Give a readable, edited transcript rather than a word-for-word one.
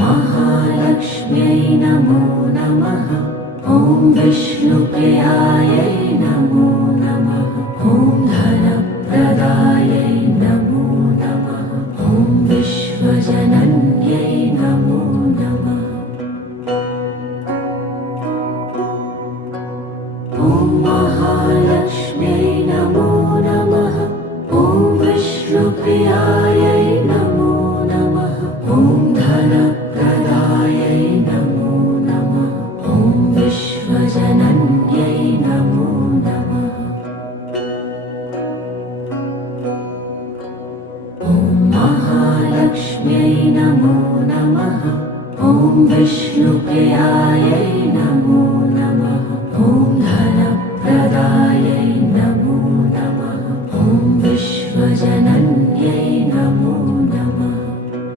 महालक्ष्म्यै नमो नमः। ॐ विष्णुप्रियायै नमो नमः। ॐ धनप्रदायै नमो नमः। ॐ विश्वजनन्यै नमो नमः। ॐ महालक्ष्म्यै नमो नमः। ॐ विष्णुप्रियायै नमो नमः। ॐ धनप्रदायै नमो नमः। ॐ विश्वजनन्यै नमो नमः। ॐ महालक्ष्म्यै नमो नमः। ॐ विष्णुप्रियायै नमो नमः। ॐ धन